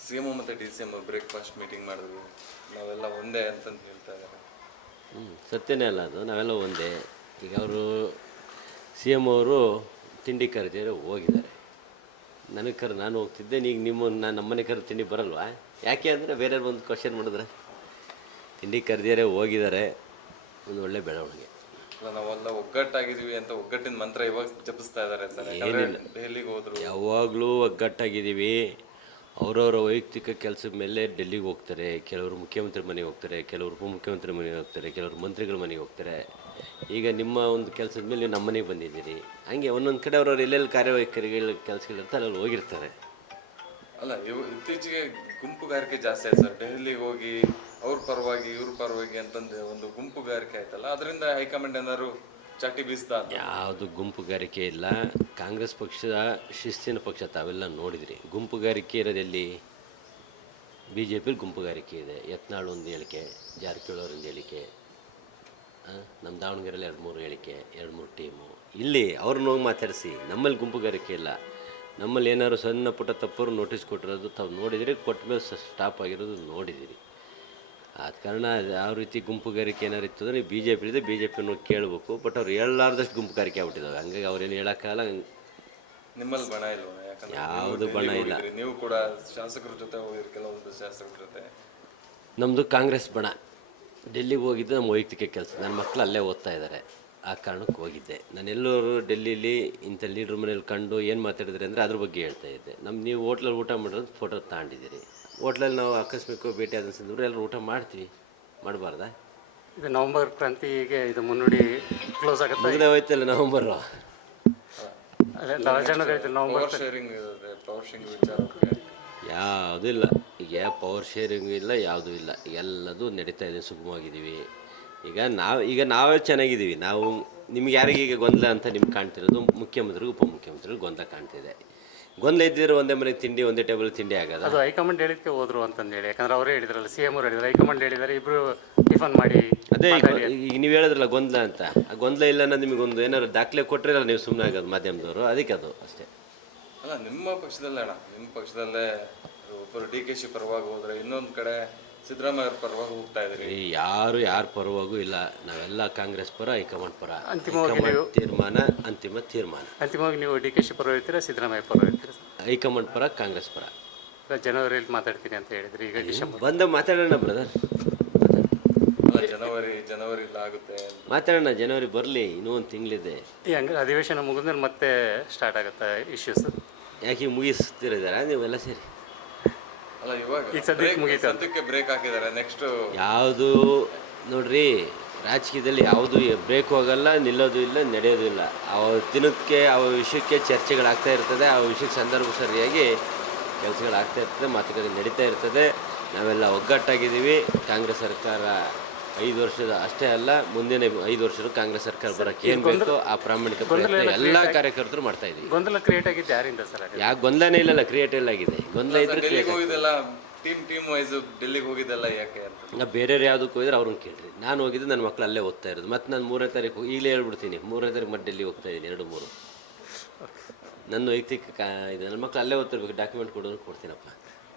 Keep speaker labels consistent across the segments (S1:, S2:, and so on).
S1: C M ಮತ್ತು D C M breakfast meeting ಮಾಡಿದ್ರು, ನಾವೆಲ್ಲ ಒಂದೇ ಅಂತಂದು ಹೇಳ್ತಾ ಇದ್ದಾರೆ.
S2: ಸತ್ಯನೇ ಅಲ್ಲ ಅದು, ನಾವೆಲ್ಲ ಒಂದೇ. ಈಗ ಅವರು ಸಿ ಎಮ್ ಅವರು ತಿಂಡಿ ಕರೆದಿದ್ದಾರೆ, ಹೋಗಿದ್ದಾರೆ. ನನಗೆ ಕರೆ ನಾನು ಹೋಗ್ತಿದ್ದೆ, ಈಗ ನಾನು ನಮ್ಮನೆ ಕರೆ ತಿಂಡಿ ಬರಲ್ವಾ? ಯಾಕೆ ಅಂದರೆ ಬೇರೆಯವ್ರು ಒಂದು ಕ್ವಶನ್ ಮಾಡಿದ್ರೆ ತಿಂಡಿ ಕರೆದಿದ್ದಾರೆ, ಹೋಗಿದ್ದಾರೆ, ಒಂದು ಒಳ್ಳೆ ಬೆಳವಣಿಗೆ.
S1: ಅಲ್ಲ, ನಾವೆಲ್ಲ ಒಗ್ಗಟ್ಟಾಗಿದ್ದೀವಿ ಅಂತ ಒಗ್ಗಟ್ಟಿನ ಮಂತ್ರ ಇವಾಗ ಜಪಿಸ್ತಾ ಇದ್ದಾರೆ ಸರ್.
S2: ಏನಿಲ್ಲ,
S1: ದೆಹಲಿಗೆ ಹೋದ್ರು,
S2: ಯಾವಾಗಲೂ ಒಗ್ಗಟ್ಟಾಗಿದ್ದೀವಿ. ಅವರವರ ವೈಯಕ್ತಿಕ ಕೆಲಸದ ಮೇಲೆ ಡೆಲ್ಲಿಗೆ ಹೋಗ್ತಾರೆ. ಕೆಲವರು ಮುಖ್ಯಮಂತ್ರಿ ಮನೆಗೆ ಹೋಗ್ತಾರೆ, ಕೆಲವರು ಉಪಮುಖ್ಯಮಂತ್ರಿ ಮನೆಗೆ ಹೋಗ್ತಾರೆ, ಕೆಲವರು ಮಂತ್ರಿಗಳ ಮನೆಗೆ ಹೋಗ್ತಾರೆ. ಈಗ ನಿಮ್ಮ ಒಂದು ಕೆಲಸದ ಮೇಲೆ ನೀವು ನಮ್ಮ ಮನೆಗೆ ಬಂದಿದ್ದೀರಿ. ಹಂಗೆ ಒಂದೊಂದು ಕಡೆ ಅವ್ರವ್ರು ಎಲ್ಲೆಲ್ಲಿ ಕಾರ್ಯವೈಖರಿಗಳ ಕೆಲಸಗಳಿರ್ತಾರೆ ಅಲ್ಲಿ ಹೋಗಿರ್ತಾರೆ.
S1: ಅಲ್ಲ, ಇತ್ತೀಚೆಗೆ ಗುಂಪುಗಾರಿಕೆ ಜಾಸ್ತಿ ಆಯ್ತು ಸರ್. ಡೆಹಲಿಗೆ ಹೋಗಿ ಅವ್ರ ಪರವಾಗಿ ಇವ್ರ ಪರವಾಗಿ ಅಂತಂದು ಒಂದು ಗುಂಪುಗಾರಿಕೆ ಆಯ್ತಲ್ಲ, ಅದರಿಂದ ಹೈಕಮಾಂಡ್ ಏನಾದ್ರು ಚಾಟಿ ಬೀಸ್ತಾ?
S2: ಯಾವುದು ಗುಂಪುಗಾರಿಕೆ ಇಲ್ಲ. ಕಾಂಗ್ರೆಸ್ ಪಕ್ಷದ ಶಿಸ್ತಿನ ಪಕ್ಷ, ತಾವೆಲ್ಲ ನೋಡಿದ್ರಿ. ಗುಂಪುಗಾರಿಕೆ ಇರೋದೆಲ್ಲಿ? ಬಿ ಜೆ ಪಿಲಿ ಗುಂಪುಗಾರಿಕೆ ಇದೆ. ಯತ್ನಾಳ್ ಒಂದು ಹೇಳಿಕೆ, ಜಾರಕಿಹೊಳಿ ಒಂದು ಹೇಳಿಕೆ, ನಮ್ಮ ದಾವಣಗೆರೆಯಲ್ಲಿ 2-3 ಹೇಳಿಕೆ, 2-3 ಟೀಮು. ಇಲ್ಲಿ ಅವ್ರನ್ನ ಹೋಗಿ ಮಾತಾಡಿಸಿ. ನಮ್ಮಲ್ಲಿ ಗುಂಪುಗಾರಿಕೆ ಇಲ್ಲ. ನಮ್ಮಲ್ಲಿ ಏನಾದ್ರು ಸಣ್ಣ ಪುಟ್ಟ ತಪ್ಪರು ನೋಟಿಸ್ ಕೊಟ್ಟಿರೋದು ತಾವು ನೋಡಿದಿರಿ, ಕೊಟ್ಟ ಮೇಲೆ ಸ್ಟಾಪ್ ಆಗಿರೋದು ನೋಡಿದಿರಿ. ಆದ ಕಾರಣ ಯಾವ ರೀತಿ ಗುಂಪುಗಾರಿಕೆ ಏನಾರು ಇತ್ತು ಅಂದರೆ ಬಿ ಜೆ ಪಿ ಇದೆ, ಬಿ ಜೆ ಪಿಯನ್ನು ಕೇಳಬೇಕು. ಬಟ್ ಅವ್ರು ಹೇಳಲಾರ್ದಷ್ಟು ಗುಂಪುಗಾರಿಕೆ ಆಗ್ಬಿಟ್ಟಿದ್ದಾವೆ. ಹಂಗಾಗಿ ಅವ್ರೇನು ಹೇಳೋಕ್ಕಾಗಲ್ಲ.
S1: ನಿಮ್ಮಲ್ಲಿ ಬಣ ಇಲ್ವಾ?
S2: ಯಾವುದು ಬಣ ಇಲ್ಲ.
S1: ನೀವು ಕೂಡ ಶಾಸಕರ ಜೊತೆ ಹೋಗಿರಿ, ಕೆಲವೊಂದು ಶಾಸಕರ ಜೊತೆ.
S2: ನಮ್ಮದು ಕಾಂಗ್ರೆಸ್ ಬಣ. ಡೆಲ್ಲಿಗೆ ಹೋಗಿದ್ದು ನಮ್ಮ ವೈಯಕ್ತಿಕ ಕೆಲಸ. ನನ್ನ ಮಕ್ಕಳು ಅಲ್ಲೇ ಓದ್ತಾ ಇದ್ದಾರೆ, ಆ ಕಾರಣಕ್ಕೆ ಹೋಗಿದ್ದೆ. ನಾನೆಲ್ಲರೂ ಡೆಲ್ಲೀಲಿ ಇಂಥ ಲೀಡ್ರ್ ಮನೇಲಿ ಕಂಡು ಏನು ಮಾತಾಡಿದ್ರೆ ಅಂದರೆ ಅದ್ರ ಬಗ್ಗೆ ಹೇಳ್ತಾ ಇದ್ದೆ. ನೀವು ಹೋಟ್ಲಲ್ಲಿ ಊಟ ಮಾಡೋದು ಫೋಟೋ ತಗೊಂಡಿದ್ದೀರಿ. ಹೋಟ್ಲಲ್ಲಿ ನಾವು ಆಕಸ್ಮಿಕ ಭೇಟಿ ಆದ ಸಂದರ್ಭ ಎಲ್ಲರೂ ಊಟ ಮಾಡ್ತೀವಿ, ಮಾಡಬಾರ್ದಾ?
S3: ಇದು ನವಂಬರ್ ಕ್ರಾಂತಿಗೆ ಇದು ಮುನ್ನುಡಿ ಕ್ಲೋಸ್ ಆಗುತ್ತೆ,
S2: ಮುಗಿದೇ ಹೋಯ್ತಲ್ಲ ನವಂಬರು.
S3: ನವಂಬರ್
S1: ಶೇರಿಂಗ್ ವಿಚಾರಕ್ಕೆ
S2: ಯಾವುದೂ ಇಲ್ಲ. ಈಗ ಪವರ್ ಶೇರಿಂಗ್ ಇಲ್ಲ, ಯಾವುದೂ ಇಲ್ಲ. ಎಲ್ಲದೂ ನಡೀತಾ ಇದೆ, ಸುಗಮವಾಗಿದ್ದೀವಿ. ಈಗ ನಾವೇ ಚೆನ್ನಾಗಿದ್ದೀವಿ. ನಾವು ನಿಮ್ಗೆ ಯಾರಿಗೆ ಈಗ ಗೊಂದಲ ಅಂತ ನಿಮ್ಗೆ ಕಾಣ್ತಿರೋದು ಮುಖ್ಯಮಂತ್ರಿಗಳು ಉಪಮುಖ್ಯಮಂತ್ರಿಗಳು ಗೊಂದಲ ಕಾಣ್ತಿದೆ. ಗೊಂದಲ ಇದ್ದಿರೋ ಒಂದೇ ಮನೆಗೆ ತಿಂಡಿ, ಒಂದೇ ಟೇಬಲ್ ತಿಂಡಿ ಆಗೋದು.
S3: ಅದು ಹೈಕಮಾಂಡ್ ಹೇಳಿದಕ್ಕೆ ಹೋದ್ರು ಅಂತಂದೇಳಿ. ಯಾಕಂದ್ರೆ ಅವರೇ ಹೇಳಿದ್ರಲ್ಲ, ಸಿ ಎಮ್ ಅವ್ರು ಹೇಳಿದ್ರು, ಹೈಕಮಾಂಡ್ ಹೇಳಿದ್ದಾರೆ ಇಬ್ಬರು ಟಿಫನ್ ಮಾಡಿ.
S2: ಅದೇ ಈಗ ನೀವು ಹೇಳಿದ್ರಲ್ಲ ಗೊಂದಲ ಅಂತ. ಆ ಗೊಂದಲ ಇಲ್ಲ ಅನ್ನೋದು ನಿಮಗೊಂದು ಏನಾದ್ರು ದಾಖಲೆ ಕೊಟ್ಟರೆ ನೀವು ಸುಮ್ಮನೆ ಆಗೋದು ಮಾಧ್ಯಮದವರು. ಅದಕ್ಕೆ ಅದು ಅಷ್ಟೇ.
S1: ಅಲ್ಲ, ನಿಮ್ಮ ಪಕ್ಷದಲ್ಲೇ ನಿಮ್ಮ ಪಕ್ಷದಲ್ಲೇ ಒಬ್ಬರು ಡಿ ಕೆ ಶಿ ಪರವಾಗಿ ಹೋದ್ರೆ, ಇನ್ನೊಂದು ಕಡೆ ಸಿದ್ದರಾಮಯ್ಯ ಪರವಾಗಿ ಹೋಗ್ತಾ ಇದ್ರಿ.
S2: ಯಾರ ಪರವಾಗೂ ಇಲ್ಲ. ನಾವೆಲ್ಲ ಕಾಂಗ್ರೆಸ್ ಪರ, ಹೈಕಮಾಂಡ್ ಪರ. ಅಂತಿಮ ತೀರ್ಮಾನ.
S3: ಅಂತಿಮವಾಗಿ ನೀವು ಡಿ ಕೆ ಶಿ ಪರ ಹೇಳ್ತೀರಾ, ಸಿದ್ದರಾಮಯ್ಯ ಪರ ಹೇಳ್ತೀರಾ?
S2: ಹೈಕಮಾಂಡ್ ಪರ, ಕಾಂಗ್ರೆಸ್ ಪರ.
S3: ಜನವರಿಯಲ್ಲಿ ಮಾತಾಡ್ತೀನಿ ಅಂತ ಹೇಳಿದ್ರಿ. ಈಗ ಡಿಸೆಂಬರ್
S2: ಬಂದ ಮಾತಾಡೋಣ ಬ್ರದರ್.
S1: ಜನವರಿ ಆಗುತ್ತೆ
S2: ಮಾತಾಡೋಣ. ಜನವರಿ ಬರಲಿ, ಇನ್ನೂ ಒಂದು ತಿಂಗಳಿದೆ.
S3: ಈ ಹಂಗೆ ಅಧಿವೇಶನ ಮುಗಿದ್ಮೇಲೆ ಮತ್ತೆ ಸ್ಟಾರ್ಟ್ ಆಗುತ್ತೆ ಇಶ್ಯೂಸ್.
S2: ಯಾಕೆ ಮುಗಿಸ್ತಿರಿದಾರ ನೀವೆಲ್ಲ ಸೇರಿ?
S1: ಅಲ್ಲ, ಇವಾಗ
S3: ಈಗ ಸದ್ಯಕ್ಕೆ
S1: ಬ್ರೇಕ್ ಹಾಕಿದ್ದಾರೆ. ನೆಕ್ಸ್ಟ್
S2: ಯಾವುದು ನೋಡ್ರಿ, ರಾಜಕೀಯದಲ್ಲಿ ಯಾವುದು ಬ್ರೇಕ್ ಹೋಗಲ್ಲ, ನಿಲ್ಲೋದು ಇಲ್ಲ, ನಡೆಯೋದು ಇಲ್ಲ. ಆ ದಿನಕ್ಕೆ ಆ ವಿಷಯಕ್ಕೆ ಚರ್ಚೆಗಳಾಗ್ತಾ ಇರ್ತದೆ. ಆ ವಿಷಯಕ್ಕೆ ಸಂದರ್ಭ ಸರಿಯಾಗಿ ಕೆಲಸಗಳಾಗ್ತಾ ಇರ್ತದೆ, ಮಾತುಕತೆ ನಡೀತಾ ಇರ್ತದೆ. ನಾವೆಲ್ಲ ಒಗ್ಗಟ್ಟಾಗಿದ್ದೀವಿ. ಕಾಂಗ್ರೆಸ್ ಸರ್ಕಾರ 5 ವರ್ಷದ ಅಷ್ಟೇ ಅಲ್ಲ, ಮುಂದಿನ 5 ವರ್ಷದ ಕಾಂಗ್ರೆಸ್ ಸರ್ಕಾರ ಬರೋಕ್ಕೆ ಏನು ಬೇಕೋ ಆ ಪ್ರಾಮಾಣಿಕ ಪ್ರಯತ್ನ ಎಲ್ಲ ಕಾರ್ಯಕರ್ತರು ಮಾಡ್ತಾ ಇದ್ದೀವಿ.
S3: ಗೊಂದಲ ಕ್ರಿಯೇಟ್ ಆಗಿದ್ದು ಯಾರಿಂದ ಸರ್?
S2: ಯಾಕೆ ಗೊಂದಲನೇ ಇಲ್ಲಲ್ಲ, ಕ್ರಿಯೇಟ್ ಎಲ್ಲ ಆಗಿದೆ. ಗೊಂದಲ ಇದ್ರೆ
S1: ಟೀಮ್ ವೈಸ್ ಡೆಲ್ಲಿಗೆ ಹೋಗಿದ್ದೆಲ್ಲ ಯಾಕೆ ಅಂತ.
S2: ಬೇರೆಯವ್ರು ಯಾವುದಕ್ಕೆ ಹೋಗಿದ್ರೆ ಅವ್ರನ್ನ ಕೇಳ್ರಿ. ನಾನು ಹೋಗಿದ್ದು ನನ್ನ ಮಕ್ಕಳು ಅಲ್ಲೇ ಓದ್ತಾ ಇರೋದು. ಮತ್ತು ನಾನು 3ನೇ ತಾರೀಕು ಈಗಲೇ ಹೇಳ್ಬಿಡ್ತೀನಿ, 3ನೇ ತಾರೀಕು ಮತ್ತೆ ಡೆಲ್ಲಿ ಹೋಗ್ತಾ ಇದ್ದೀನಿ. 2-3 ನನ್ನ ವೈಯಕ್ತಿಕ ಇದು. ನನ್ನ ಮಕ್ಕಳು ಅಲ್ಲೇ ಓದ್ತಿರ್ಬೇಕು. ಡಾಕ್ಯುಮೆಂಟ್ ಕೊಡೋದು ಕೊಡ್ತೀನಪ್ಪ.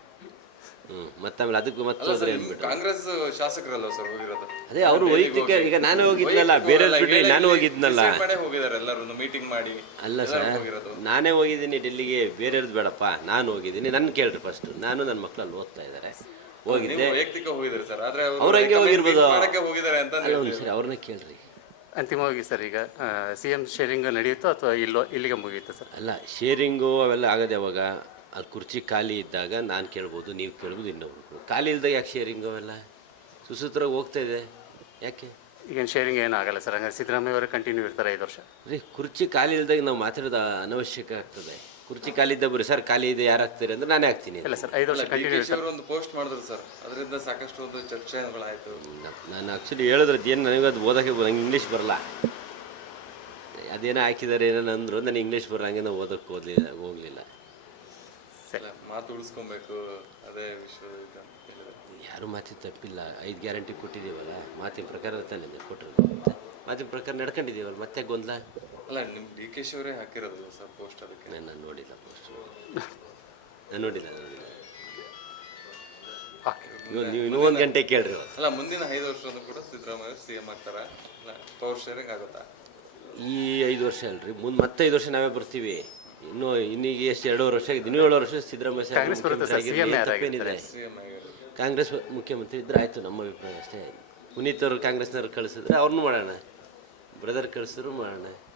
S2: ಮತ್ತೆ ಆಮೇಲೆ ಅದಕ್ಕೆ ಮತ್ತೆ
S1: ಕಾಂಗ್ರೆಸ್ ಶಾಸಕರಲ್ಲ ಸರ್ ಹೋಗಿರೋದು?
S2: ಅದೇ ಅವರು ವೈಯಕ್ತಿಕ. ಈಗ ನಾನು ಹೋಗಿದ್ನಲ್ಲ, ಬೇರೆಯವ್ರು ಬಿಡ್ರಿ, ನಾನು ಹೋಗಿದ್ನಲ್ಲ.
S1: ಮೀಟಿಂಗ್ ಮಾಡಿ
S2: ಅಲ್ಲ ಸರ್, ನಾನೇ ಹೋಗಿದ್ದೀನಿ ಡೆಲ್ಲಿಗೆ. ಬೇರೆಯವ್ರದ್ದು ಬೇಡಪ್ಪ, ನಾನು ಹೋಗಿದ್ದೀನಿ. ನನ್ನ ಕೇಳ್ರಿ ಫಸ್ಟ್. ನಾನು ನನ್ನ ಮಕ್ಕಳು ಅಲ್ಲಿ ಓದ್ತಾ ಇದ್ದಾರೆ, ಹೋಗಿದ್ದೆ. ಅವ್ರು ಹಂಗೆ ಹೋಗಿರ್ಬೋದು. ಸರಿ, ಅವ್ರನ್ನೇ ಕೇಳ್ರಿ.
S3: ಅಂತಿಮವಾಗಿ ಸರ್, ಈಗ ಸಿ ಎಂ ಶೇರಿಂಗ್ ನಡೆಯುತ್ತೋ ಅಥವಾ ಇಲ್ಲಿಗೆ ಮುಗಿಯುತ್ತೋ ಸರ್?
S2: ಅಲ್ಲ, ಶೇರಿಂಗು ಅವೆಲ್ಲ ಆಗೋದು ಯಾವಾಗ? ಅಲ್ಲಿ ಕುರ್ಚಿ ಖಾಲಿ ಇದ್ದಾಗ ನಾನು ಕೇಳ್ಬೋದು, ನೀವು ಕೇಳ್ಬೋದು, ಇನ್ನೊಬ್ರು. ಖಾಲಿ ಇಲ್ದಾಗ ಯಾಕೆ ಶೇರಿಂಗು? ಅವೆಲ್ಲ ಸುಸೂತ್ರವಾಗಿ ಹೋಗ್ತಾ ಇದೆ. ಯಾಕೆ
S3: ಈಗ ಶೇರಿಂಗ್ ಏನಾಗಲ್ಲ ಸರ್? ಹಂಗಾರೆ ಸಿದ್ದರಾಮಯ್ಯ ಅವರು ಕಂಟಿನ್ಯೂ ಇರ್ತಾರೆ 5 ವರ್ಷ?
S2: ರೀ, ಕುರ್ಚಿ ಖಾಲಿ ಇಲ್ದಾಗ ನಾವು ಮಾತಾಡೋದು ಅನವಶ್ಯಕ ಆಗ್ತದೆ. ಕುರ್ಚಿ ಖಾಲಿ ಇದ್ದ ಬರೀ ಸರ್ ಖಾಲಿ ಇದೆ ಯಾರು ಆಗ್ತೀರಿ ಅಂದ್ರೆ ನಾನೇ ಆಗ್ತೀನಿ.
S3: ಇಲ್ಲ ಸರ್, 5 ವರ್ಷ ಕಂಟಿನ್ಯೂ
S1: ಒಂದು ಪೋಸ್ಟ್ ಮಾಡಿದ್ರು ಸರ್, ಅದರಿಂದ ಸಾಕಷ್ಟು ಒಂದು ಚರ್ಚೆಗಳಾಯಿತು.
S2: ನಾನು ಆ್ಯಕ್ಚುಲಿ ಹೇಳಿದ್ರದ್ದು ಏನು, ನನಗೆ ಅದು ಓದೋಕ್ಕೆ ನಂಗೆ ಇಂಗ್ಲೀಷ್ ಬರಲ್ಲ. ಅದೇನೋ ಹಾಕಿದ್ದಾರೆ ಏನೋ ಅಂದರು, ನನಗೆ ಇಂಗ್ಲೀಷ್ ಬರೋಂಗೆ ನಾವು ಓದೋಕ್ಕೆ ಹೋಗಲಿಲ್ಲ.
S1: ಮಾತು ಉಳಿಸ್ಕೊಬೇಕು, ಅದೇ ವಿಷಯ.
S2: ಯಾರು ಮಾತಿನ ತಪ್ಪಿಲ್ಲ. 5 ಗ್ಯಾರಂಟಿ ಕೊಟ್ಟಿದ್ದೀವಲ್ಲ, ಮಾತಿನ ಪ್ರಕಾರ ತಾನೇ ಕೊಟ್ಟಿರೋದು. ಮಾತಿನ ಪ್ರಕಾರ ನಡ್ಕೊಂಡಿದ್ದೀವಲ್ಲ, ಮತ್ತೆ ಗೊಂದಲ.
S1: ಅಲ್ಲ, ನಿಮ್ಮ ಡಿ ಕೆ ಶಿ ಅವರೇ ಹಾಕಿರೋದು ಸರ್ ಪೋಸ್ಟ್? ಅದಕ್ಕೆ
S2: ನಾನು ನೋಡಿಲ್ಲ ಪೋಸ್ಟ್. ನಾನು ನೋಡಿಲ್ಲ.
S3: ಓಕೆ.
S2: ನೀವು ಇನ್ನೂ 1 ಗಂಟೆ ಕೇಳ್ರಿ ಅವತ್ತು.
S1: ಅಲ್ಲ, ಮುಂದಿನ 5 ವರ್ಷದೂ ಕೂಡ ಸಿದ್ದರಾಮಯ್ಯ CM ಆಗ್ತಾರ? ಪವರ್ ಶೇರಿಂಗ್ ಆಗುತ್ತಾ?
S2: ಈ 5 ವರ್ಷ ಅಲ್ರಿ, ಮುಂದೆ ಮತ್ತೆ 5 ವರ್ಷ ನಾವೇ ಬರ್ತೀವಿ. ಇನ್ನೀಗ ಎಷ್ಟು 2.5 ವರ್ಷ ಆಗಿದೆ, ಇನ್ನೂ 7 ವರ್ಷ ಸಿದ್ದರಾಮಯ್ಯ ಸಾಹೇಬ್
S3: ಕಾಂಗ್ರೆಸ್ ಬರುತ್ತೆ ಸರ್,
S2: ಮುಖ್ಯಮಂತ್ರಿ
S3: CM
S2: ಆಗಿರ್ಲಿ, ತಪ್ಪೇನಿದೆ.
S1: CM ಆಗಿರೋದು.
S2: ಕಾಂಗ್ರೆಸ್ ಮುಖ್ಯಮಂತ್ರಿ ಇದ್ರೆ ಆಯಿತು, ನಮ್ಮ ಅಭಿಪ್ರಾಯ ಅಷ್ಟೇ. ಪುನೀತ್ ಅವರು ಕಾಂಗ್ರೆಸ್ನವ್ರು ಕಳಿಸಿದ್ರೆ ಅವ್ರನ್ನೂ ಮಾಡೋಣ, ಬ್ರದರ್ ಕಳಿಸಿದ್ರು ಮಾಡೋಣ.